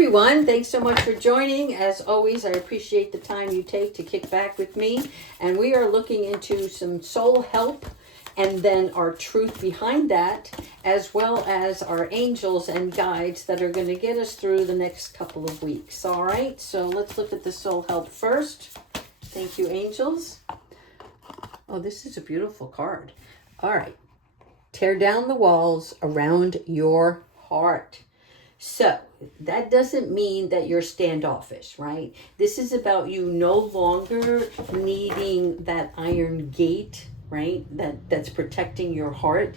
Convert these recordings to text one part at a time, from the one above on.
everyone. Thanks so much for joining. As always, I appreciate the time you take to kick back with me. And we are looking into some soul help and then our truth behind that, as well as our angels and guides that are going to get us through the next couple of weeks. All right, so let's look at the soul help first. Thank you, angels. Oh, this is a beautiful card. All right. Tear down the walls around your heart. So that doesn't mean that you're standoffish, right? This is about you no longer needing that iron gate, right? That's protecting your heart,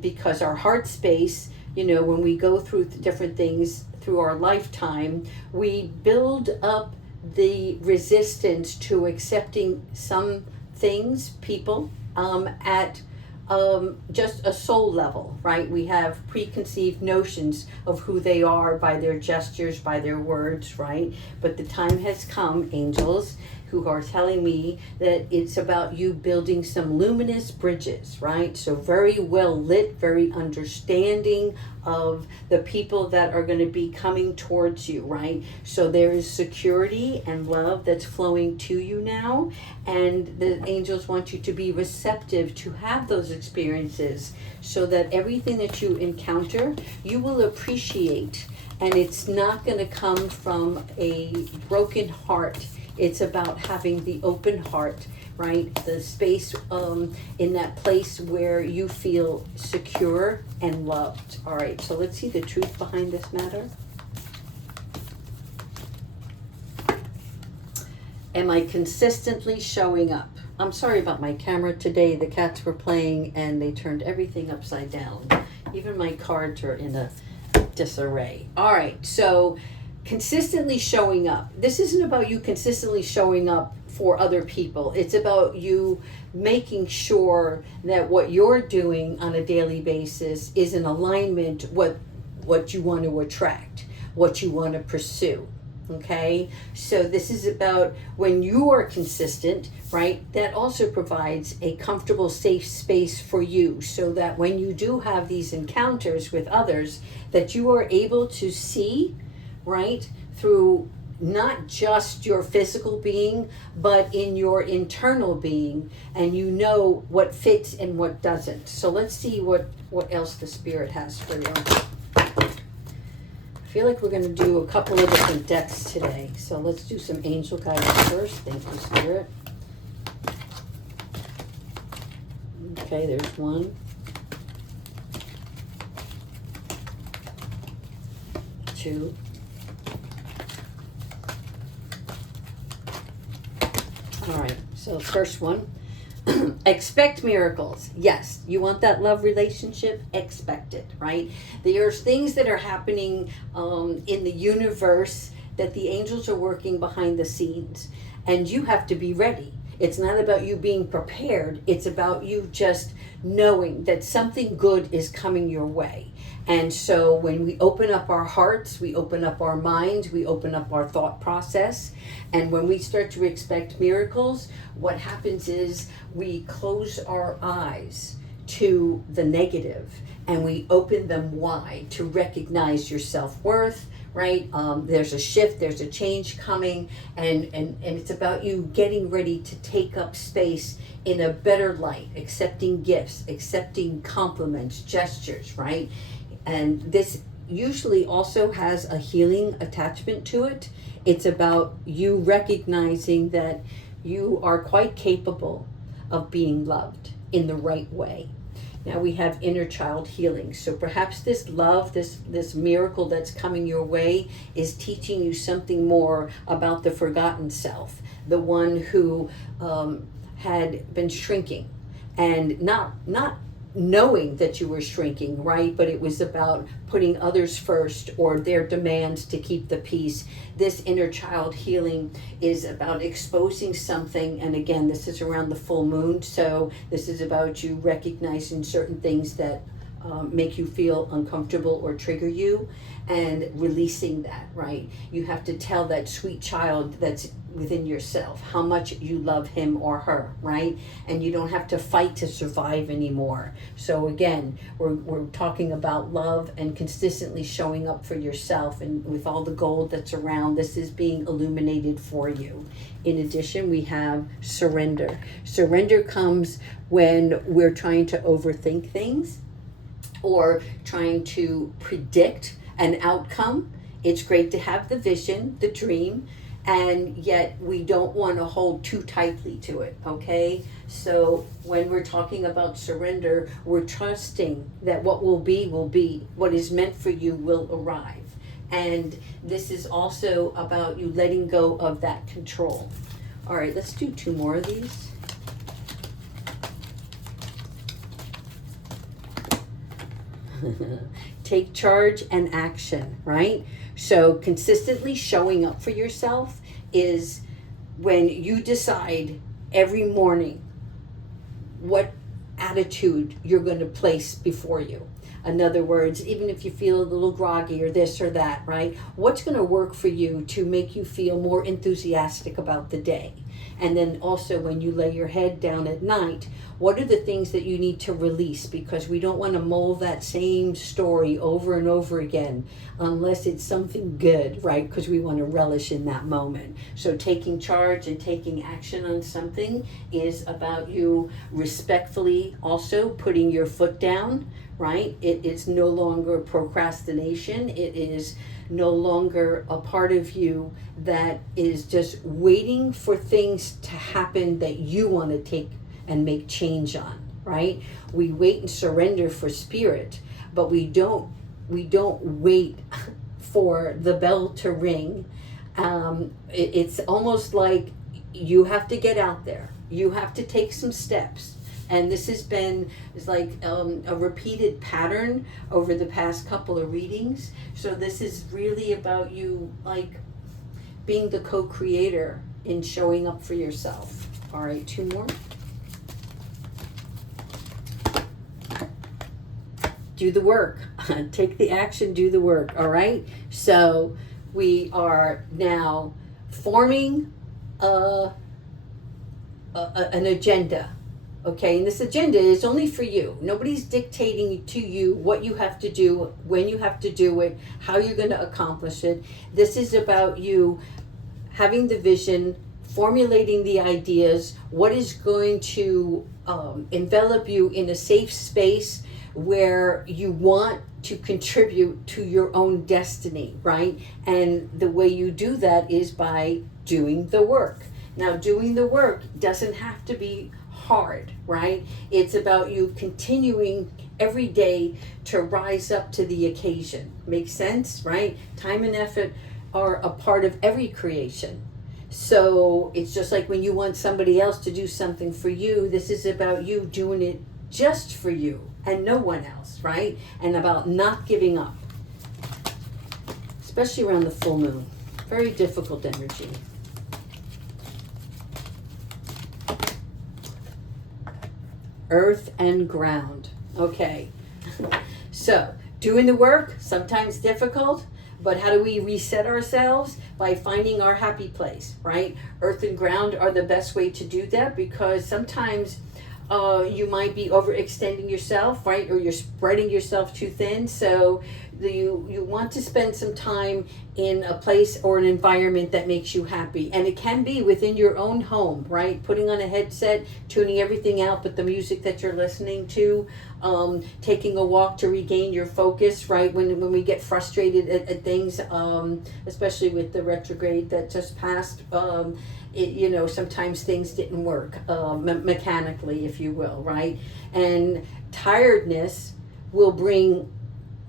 because our heart space, when we go through different things through our lifetime, we build up the resistance to accepting some things, people, at just a soul level, right? We have preconceived notions of who they are by their gestures, by their words, right? But the time has come, angels, who are telling me that it's about you building some luminous bridges, right? So very well lit, very understanding of the people that are going to be coming towards you, right? So there is security and love that's flowing to you now, and the angels want you to be receptive to have those experiences so that everything that you encounter, you will appreciate, and it's not going to come from a broken heart. It's about having the open heart, right? The space in that place where you feel secure and loved. All right, so let's see the truth behind this matter. Am I consistently showing up? I'm sorry about my camera today. The cats were playing and they turned everything upside down. Even my cards are in a disarray. All right, so consistently showing up. This isn't about you consistently showing up for other people. It's about you making sure that what you're doing on a daily basis is in alignment with what you want to attract, what you want to pursue. Okay, so this is about when you are consistent, right? That also provides a comfortable, safe space for you, so that when you do have these encounters with others, that you are able to see, right, through not just your physical being, but in your internal being, and you know what fits and what doesn't. So let's see what else the Spirit has for you. I feel like we're going to do a couple of different decks today. So let's do some angel guidance first. Thank you, Spirit. Okay, there's one. Two. All right, so first one, expect miracles. Yes, you want that love relationship? Expect it, right? There's things that are happening in the universe that the angels are working behind the scenes, and you have to be ready. It's not about you being prepared. It's about you just knowing that something good is coming your way. And so when we open up our hearts, we open up our minds, we open up our thought process. And when we start to expect miracles, what happens is we close our eyes to the negative and we open them wide to recognize your self-worth, right? There's a shift, there's a change coming, and it's about you getting ready to take up space in a better light, accepting gifts, accepting compliments, gestures, right? And this usually also has a healing attachment to it. It's about you recognizing that you are quite capable of being loved in the right way. Now we have inner child healing. So perhaps this love, this miracle that's coming your way is teaching you something more about the forgotten self, the one who had been shrinking and not knowing that you were shrinking, right? But it was about putting others first or their demands to keep the peace. This inner child healing is about exposing something. And again, this is around the full moon. So this is about you recognizing certain things that make you feel uncomfortable or trigger you, and releasing that, right? You have to tell that sweet child that's within yourself how much you love him or her, right? And you don't have to fight to survive anymore. So again, we're talking about love and consistently showing up for yourself, and with all the gold that's around, this is being illuminated for you. In addition, we have surrender. Surrender comes when we're trying to overthink things or trying to predict an outcome. It's great to have the vision, the dream, and yet we don't want to hold too tightly to it, okay? So when we're talking about surrender, we're trusting that what will be, what is meant for you will arrive. And this is also about you letting go of that control. All right, let's do 2 more of these. Take charge and action, right? So consistently showing up for yourself is when you decide every morning what attitude you're going to place before you. In other words, even if you feel a little groggy or this or that, right? What's going to work for you to make you feel more enthusiastic about the day? And then also when you lay your head down at night, what are the things that you need to release? Because we don't want to mold that same story over and over again unless it's something good, right? Because we want to relish in that moment. So taking charge and taking action on something is about you respectfully also putting your foot down, right? It's no longer procrastination. It is no longer a part of you that is just waiting for things to happen that you want to take and make change on, right? We wait and surrender for spirit, but we don't wait for the bell to ring. It's almost like you have to get out there. You have to take some steps. And this has been like a repeated pattern over the past couple of readings. So this is really about you like being the co-creator in showing up for yourself. All right, 2 more. Do the work. Take the action, do the work. All right. So we are now forming an agenda. Okay, and this agenda is only for you. Nobody's dictating to you what you have to do, when you have to do it, how you're going to accomplish it. This is about you having the vision, formulating the ideas, what is going to envelop you in a safe space where you want to contribute to your own destiny, right? And the way you do that is by doing the work. Now, doing the work doesn't have to be hard, right? It's about you continuing every day to rise up to the occasion. Makes sense, right? Time and effort are a part of every creation. So it's just like when you want somebody else to do something for you, this is about you doing it just for you and no one else, right? And about not giving up, especially around the full moon. Very difficult energy. Earth and ground. Okay. So, doing the work, sometimes difficult, but how do we reset ourselves? By finding our happy place, right? Earth and ground are the best way to do that, because sometimes you might be overextending yourself, right? Or you're spreading yourself too thin. So you want to spend some time in a place or an environment that makes you happy. And it can be within your own home, right? Putting on a headset, tuning everything out but the music that you're listening to, taking a walk to regain your focus, right? When we get frustrated at things, especially with the retrograde that just passed, sometimes things didn't work mechanically, if you will, right? And tiredness will bring,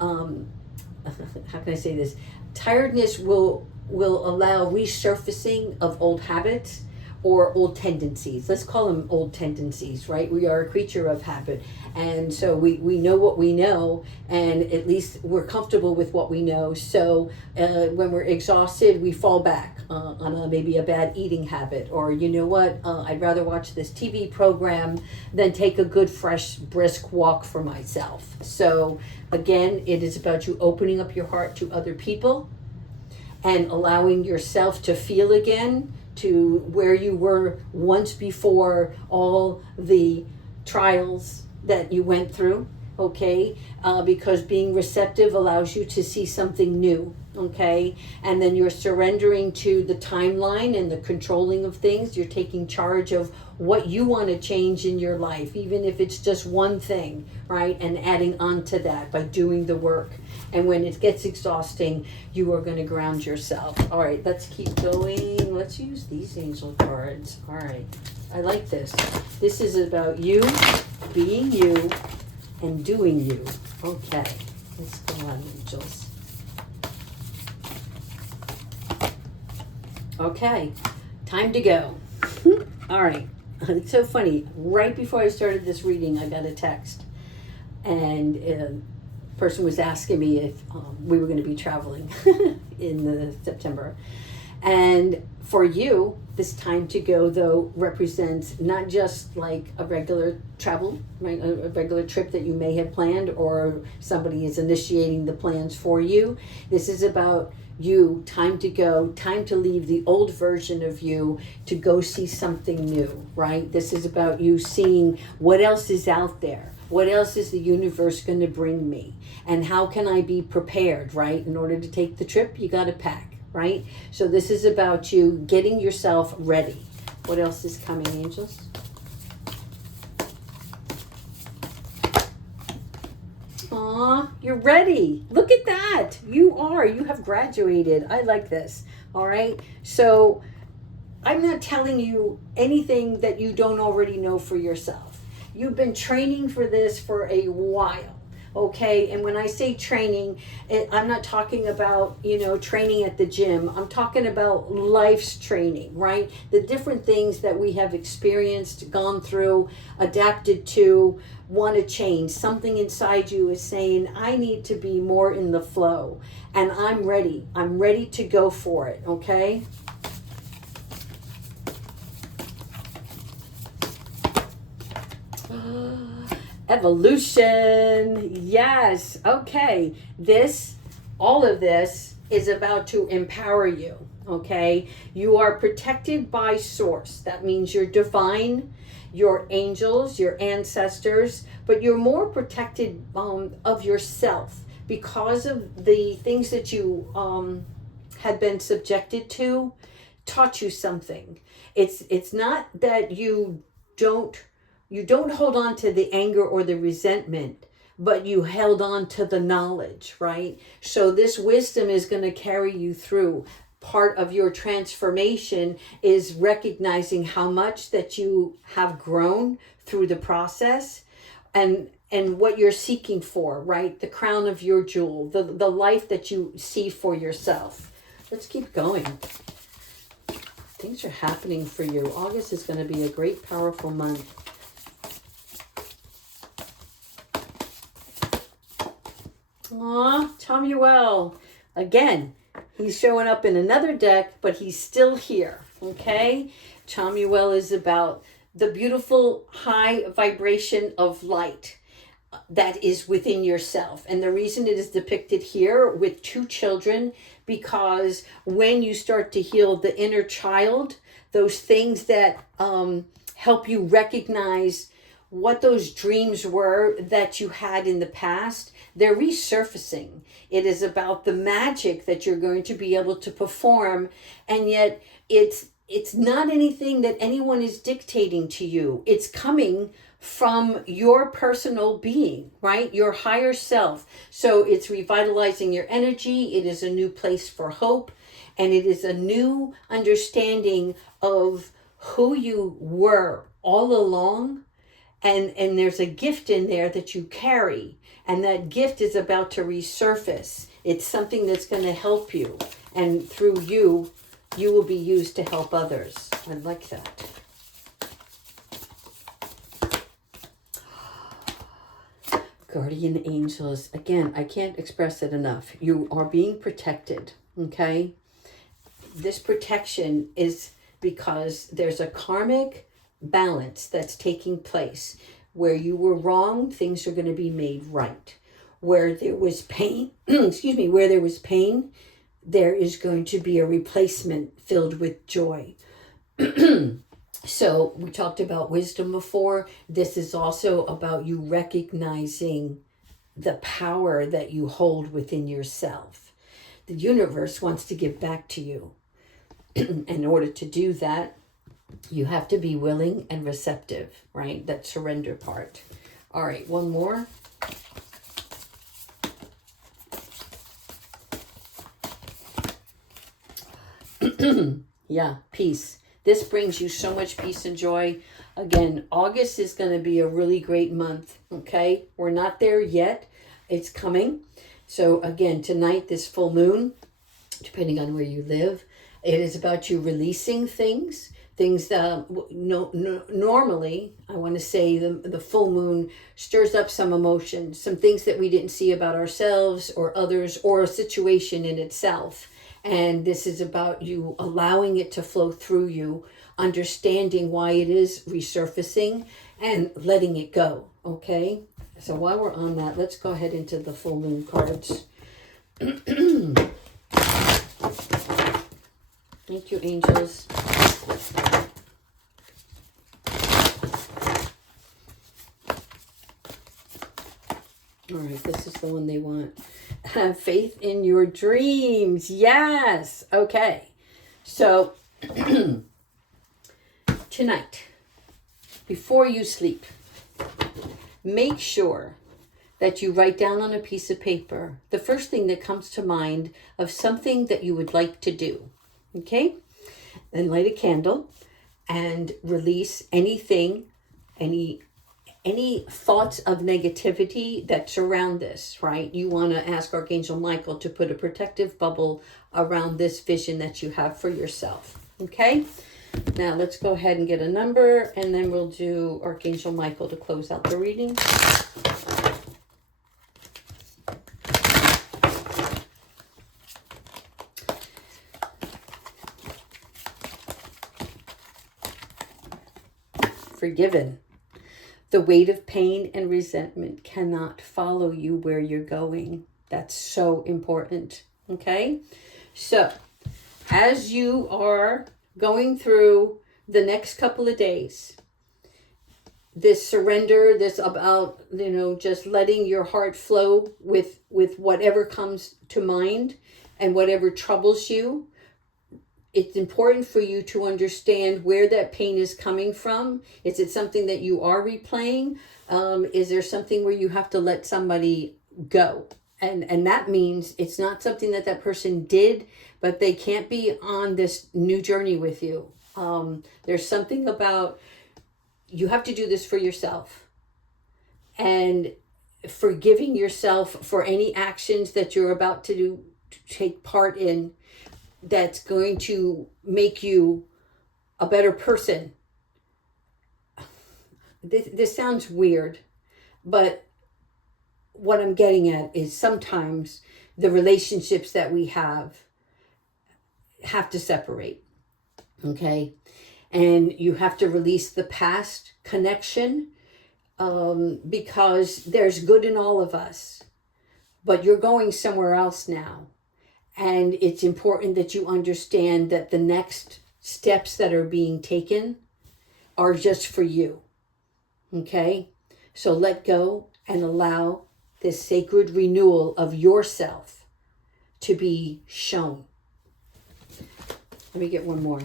how can I say this? Tiredness will allow resurfacing of old habits, or old tendencies. Let's call them old tendencies, right? We are a creature of habit. And so we know what we know, and at least we're comfortable with what we know. So when we're exhausted, we fall back on maybe a bad eating habit, or you know what, I'd rather watch this TV program than take a good, fresh, brisk walk for myself. So again, it is about you opening up your heart to other people and allowing yourself to feel again to where you were once before all the trials that you went through, okay? Because being receptive allows you to see something new, okay? And then you're surrendering to the timeline and the controlling of things. You're taking charge of what you want to change in your life, even if it's just one thing, right? And adding on to that by doing the work. And when it gets exhausting, you are going to ground yourself. All right, let's keep going. Let's use these angel cards. All right, I like this. This is about you, being you, and doing you. Okay, let's go on, angels. Okay, time to go. All right, it's so funny. Right before I started this reading, I got a text, and person was asking me if we were going to be traveling in the September. And for you, this time to go, though, represents not just like a regular travel, right? A regular trip that you may have planned, or somebody is initiating the plans for you. This is about you, time to go, time to leave the old version of you to go see something new, right? This is about you seeing what else is out there. What else is the universe going to bring me? And how can I be prepared, right? In order to take the trip, you got to pack, right? So this is about you getting yourself ready. What else is coming, angels? Aw, you're ready. Look at that. You are. You have graduated. I like this. All right. So I'm not telling you anything that you don't already know for yourself. You've been training for this for a while, okay? And when I say training, I'm not talking about, training at the gym. I'm talking about life's training, right? The different things that we have experienced, gone through, adapted to, want to change. Something inside you is saying, I need to be more in the flow. And I'm ready. I'm ready to go for it, okay? Evolution. Yes. Okay. All of this is about to empower you. Okay. You are protected by source. That means you're divine, your angels, your ancestors, but you're more protected of yourself because of the things that you had been subjected to, taught you something. It's not that you don't hold on to the anger or the resentment, but you held on to the knowledge, right? So this wisdom is going to carry you through. Part of your transformation is recognizing how much that you have grown through the process and what you're seeking for, right? The crown of your jewel, the life that you see for yourself. Let's keep going. Things are happening for you. August is going to be a great, powerful month. Aw, Tomuel. Again, he's showing up in another deck, but he's still here, okay? Tomuel is about the beautiful high vibration of light that is within yourself. And the reason it is depicted here with two children, because when you start to heal the inner child, those things that help you recognize what those dreams were that you had in the past, they're resurfacing. It is about the magic that you're going to be able to perform, and yet it's not anything that anyone is dictating to you. It's coming from your personal being, right? Your higher self. So it's revitalizing your energy. It is a new place for hope, and it is a new understanding of who you were all along. And there's a gift in there that you carry, and that gift is about to resurface. It's something that's going to help you, and through you you will be used to help others. I like that. Guardian angels. Again, I can't express it enough. You are being protected, okay? This protection is because there's a karmic balance that's taking place. Where you were wrong, things are going to be made right. Where there was pain, excuse me, where there was pain, there is going to be a replacement filled with joy. So we talked about wisdom before. This is also about you recognizing the power that you hold within yourself. The universe wants to give back to you. In order to do that, you have to be willing and receptive, right? That surrender part. All right, one more. Yeah, peace. This brings you so much peace and joy. Again, August is going to be a really great month, okay? We're not there yet. It's coming. So again, tonight, this full moon, depending on where you live, it is about you releasing things that normally, I want to say the full moon stirs up some emotions, some things that we didn't see about ourselves or others or a situation in itself. And this is about you allowing it to flow through you, understanding why it is resurfacing and letting it go, okay? So while we're on that, let's go ahead into the full moon cards. Thank you, angels. All right, this is the one they want. Have faith in your dreams. Yes. Okay. So tonight, before you sleep, make sure that you write down on a piece of paper the first thing that comes to mind of something that you would like to do. Okay? Then light a candle and release anything, any thoughts of negativity that surround this, right? You want to ask Archangel Michael to put a protective bubble around this vision that you have for yourself. Okay? Now let's go ahead and get a number, and then we'll do Archangel Michael to close out the reading. Forgiven. The weight of pain and resentment cannot follow you where you're going. That's so important. Okay? So, as you are going through the next couple of days, this surrender, this about, just letting your heart flow with whatever comes to mind and whatever troubles you, it's important for you to understand where that pain is coming from. Is it something that you are replaying? Is there something where you have to let somebody go? And that means it's not something that person did, but they can't be on this new journey with you. There's something about, you have to do this for yourself. And forgiving yourself for any actions that you're about to take part in, that's going to make you a better person. This sounds weird, but what I'm getting at is sometimes the relationships that we have to separate, okay? And you have to release the past connection because there's good in all of us, but you're going somewhere else now. And it's important that you understand that the next steps that are being taken are just for you. Okay? So let go and allow this sacred renewal of yourself to be shown. Let me get one more.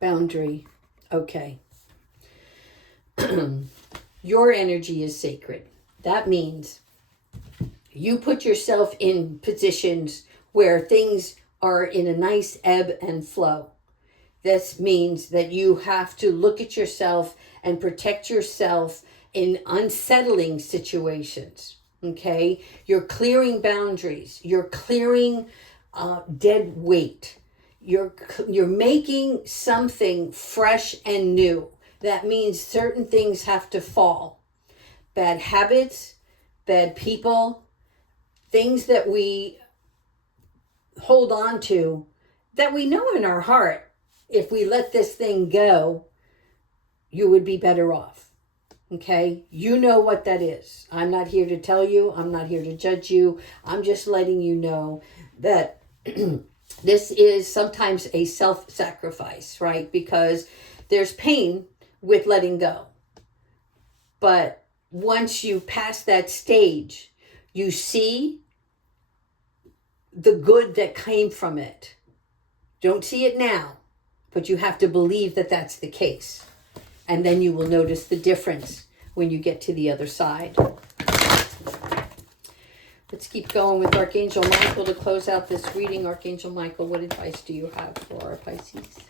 Boundary. Okay. Your energy is sacred. That means you put yourself in positions where things are in a nice ebb and flow. This means that you have to look at yourself and protect yourself in unsettling situations. Okay? You're clearing boundaries. You're clearing dead weight. You're making something fresh and new. That means certain things have to fall. Bad habits, bad people, things that we hold on to that we know in our heart, if we let this thing go, you would be better off. Okay? You know what that is. I'm not here to tell you. I'm not here to judge you. I'm just letting you know that this is sometimes a self-sacrifice, right? Because there's pain with letting go. But once you pass that stage, you see the good that came from it. Don't see it now, but you have to believe that that's the case. And then you will notice the difference when you get to the other side. Let's keep going with Archangel Michael to close out this reading. Archangel Michael, what advice do you have for our Pisces?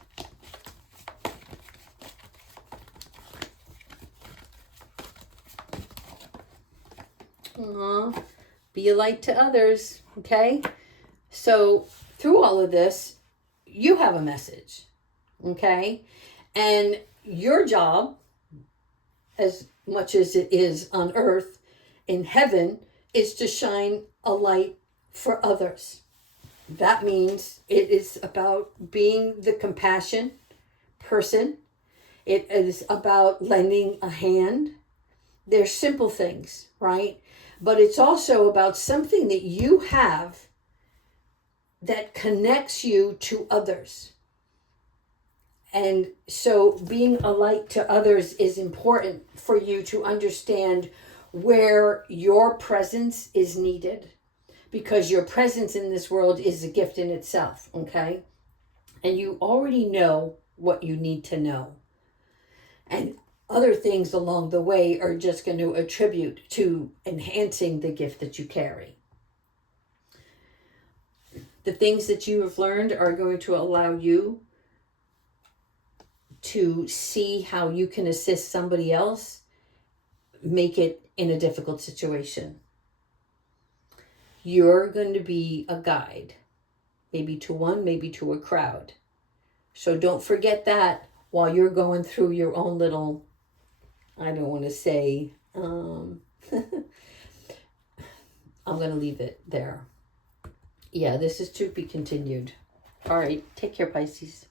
Be a light to others, okay? So through all of this, you have a message, okay? And your job, as much as it is on earth, in heaven, is to shine a light for others. That means it is about being the compassion person. It is about lending a hand. They're simple things, right? But it's also about something that you have that connects you to others. And so being a light to others is important for you to understand where your presence is needed, because your presence in this world is a gift in itself, okay? And you already know what you need to know. And other things along the way are just going to attribute to enhancing the gift that you carry. The things that you have learned are going to allow you to see how you can assist somebody else make it in a difficult situation. You're going to be a guide, maybe to one, maybe to a crowd. So don't forget that while you're going through your own little, I don't want to say, I'm going to leave it there. Yeah, this is to be continued. All right, take care, Pisces.